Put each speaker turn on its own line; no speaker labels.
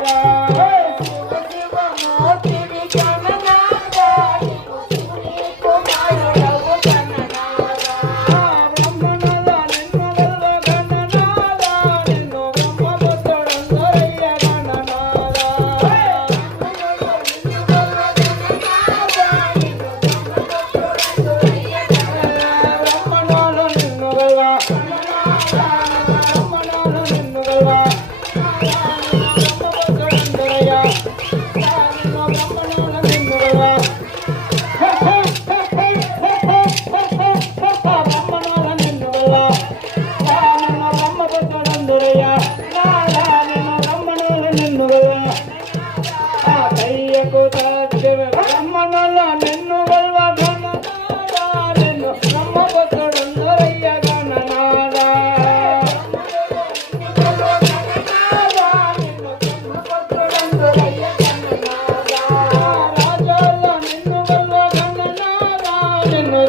Bye. ಹರಿಯಕೋ ತಾಕ್ಷರ ಬ್ರಹ್ಮನಲ್ಲ ನಿನ್ನು ಬಲ್ವ ಬ್ರಹ್ಮ ನಿನ್ನು ನಮ್ಮ ಗೊತ್ತಡೊಂದರಯ್ಯ ಗಣನಾದ ರಾಜಲ್ಲ ನಿನ್ನು ಬಲ್ವ ಗಣನಾದ ನಿನ್ನು